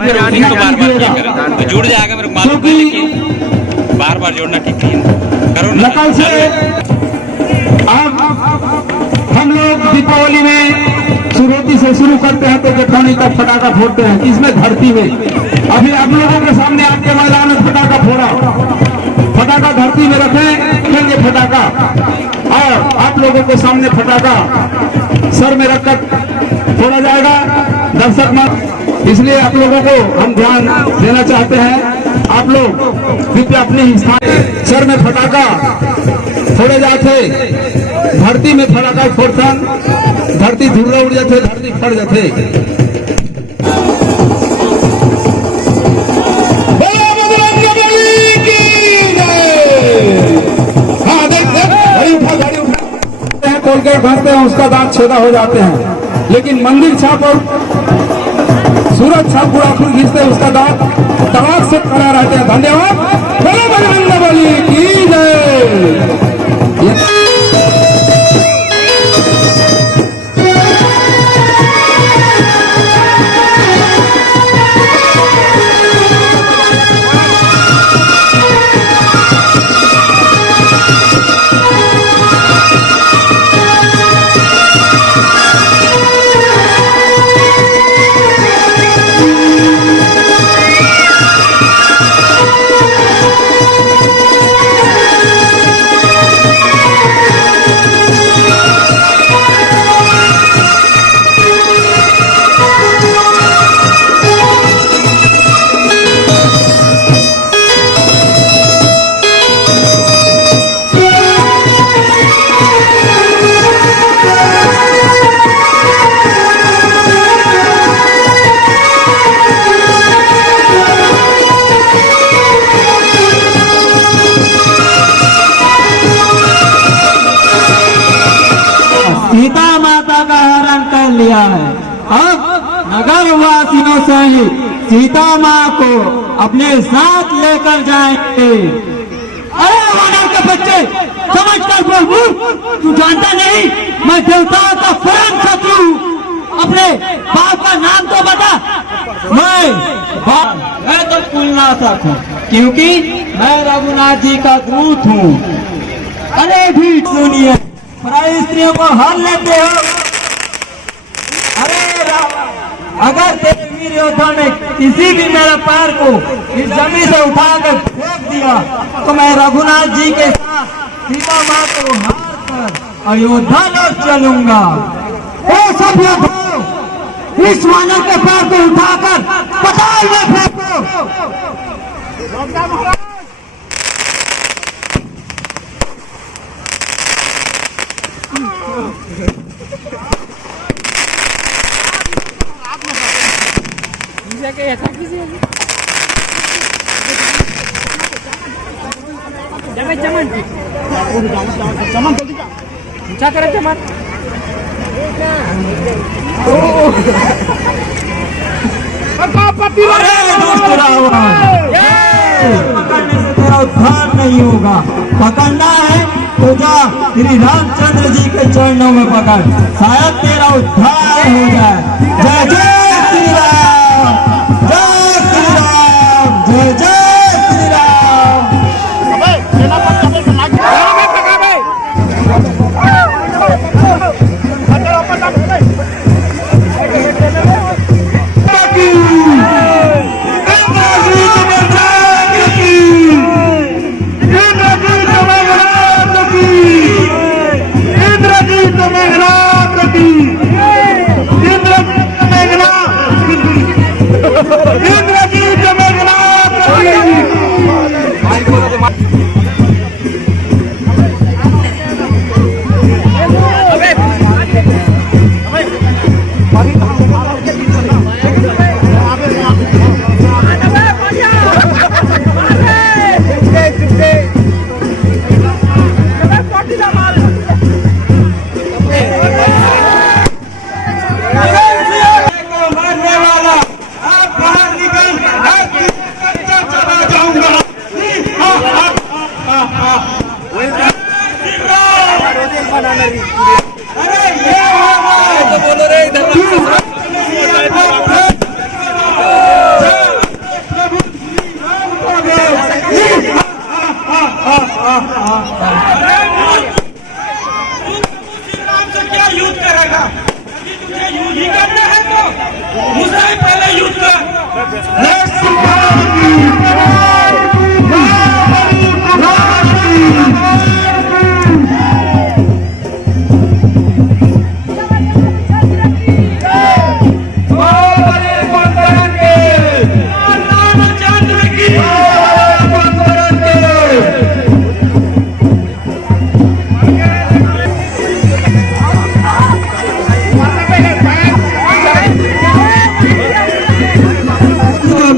नहीं फिर उसी को बार बार किया करें तो जुड़ जाएगा मेरे को मालूम है, लेकिन बार बार जोड़ना ठीक नहीं है, करो ना। नकल से अब हम लोग दीपावली में शुरुआती से शुरू करते हैं तो जेठौनी तक फटाखा फोड़ते हैं, इसमें धरती में। अभी आप लोगों के सामने आपके मैदान में फटाखा फोड़ा, फटाखा धरती में रखें, फिर ये फटाखा और आप लोगों के सामने फटाखा सर में रखकर फोड़ा जाएगा, दर्शक मत। इसलिए आप लोगों को हम ध्यान देना चाहते हैं, आप लोग कृपया अपने स्थान सर में फटाखा फोड़े जाते, धरती में फटाखा फोड़सन, धरती धुर्रा उड़ जाते, धरती फट जाते। कोलगेट भरते हैं, उसका दांत छेदा हो जाते हैं, लेकिन मंदिर छाप और सूरज छाप गुड़ाखुर घिसते हैं, उसका दांत तड़ाक से खड़ा रहते हैं। धन्यवाद। बोलो बजरंग बली की जय। सीता माता का हरण कर लिया है। अब नगर वासियों से ही सीता माँ को अपने साथ लेकर जाएंगे। अरे वानर के बच्चे, समझ कर प्रभु, तू जानता नहीं मैं देवताओं का परम शत्रु। अपने बाप का नाम तो बता। मैं तो कुलनाशक हूँ, क्योंकि मैं रघुनाथ जी का दूत हूँ। अरे भी सुनिए, पराई स्त्रियों को हर लेते हो। अरे रावण, अगर तेरे वीर योद्धा ने किसी भी मेरे पैर को इस जमीन से उठाकर फेंक दिया तो मैं रघुनाथ जी के साथ सीता माँ को हार कर अयोध्या लौट चलूंगा। ओ सब योद्धाओं, इस वानर के पैर को उठाकर पताल में फेंको। चमन ऊंचा करे चमन। पकड़ने से तेरा उद्धार नहीं होगा। पकड़ना है तो जा श्री रामचंद्र जी के चरणों में पकड़, शायद तेरा उद्धार हो जाए। जय जय श्री राम, जय श्री राम, जय जय श्री राम। करेगा। यदि तुझे यूज ही करना है तो मुझसे पहले यूज कर।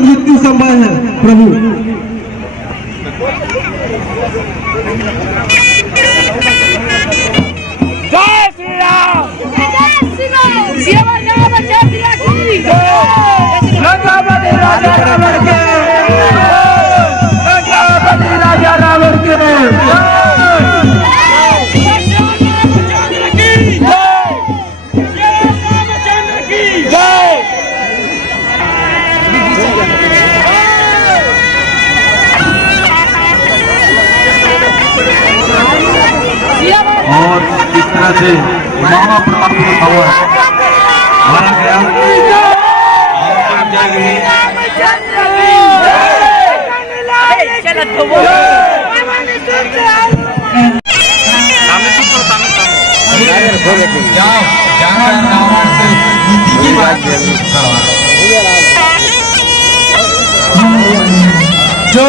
मृत्यु समय है प्रभु। जय श्री राम। राजा रावण के और इस तरह से मामा प्रताप मारा गया। जो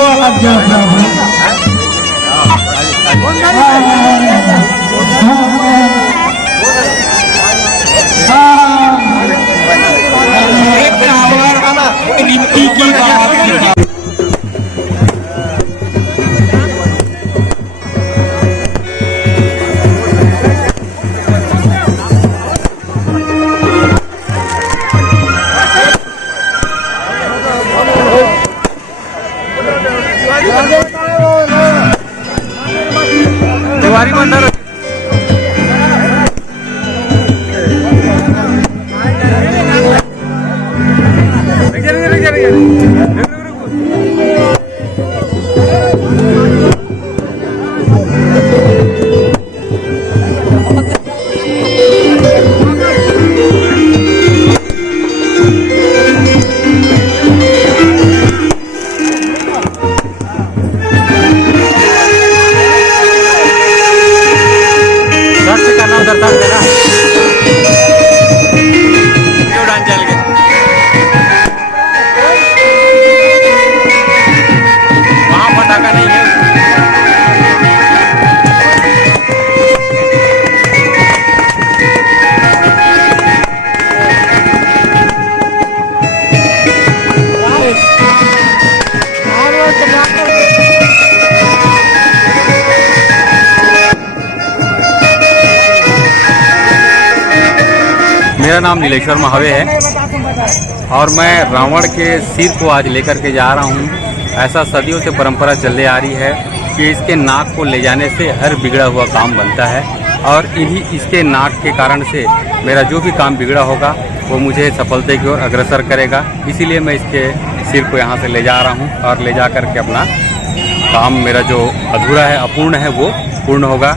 तिवारी मंदिर मेरा नाम नीलेश्वर महावे है और मैं रावण के सिर को आज लेकर के जा रहा हूँ। ऐसा सदियों से परंपरा चलती आ रही है कि इसके नाक को ले जाने से हर बिगड़ा हुआ काम बनता है और इन्हीं इसके नाक के कारण से मेरा जो भी काम बिगड़ा होगा वो मुझे सफलता की ओर अग्रसर करेगा। इसीलिए मैं इसके सिर को यहाँ से ले जा रहा हूँ और ले जा कर के अपना काम मेरा जो अधूरा है, अपूर्ण है, वो पूर्ण होगा।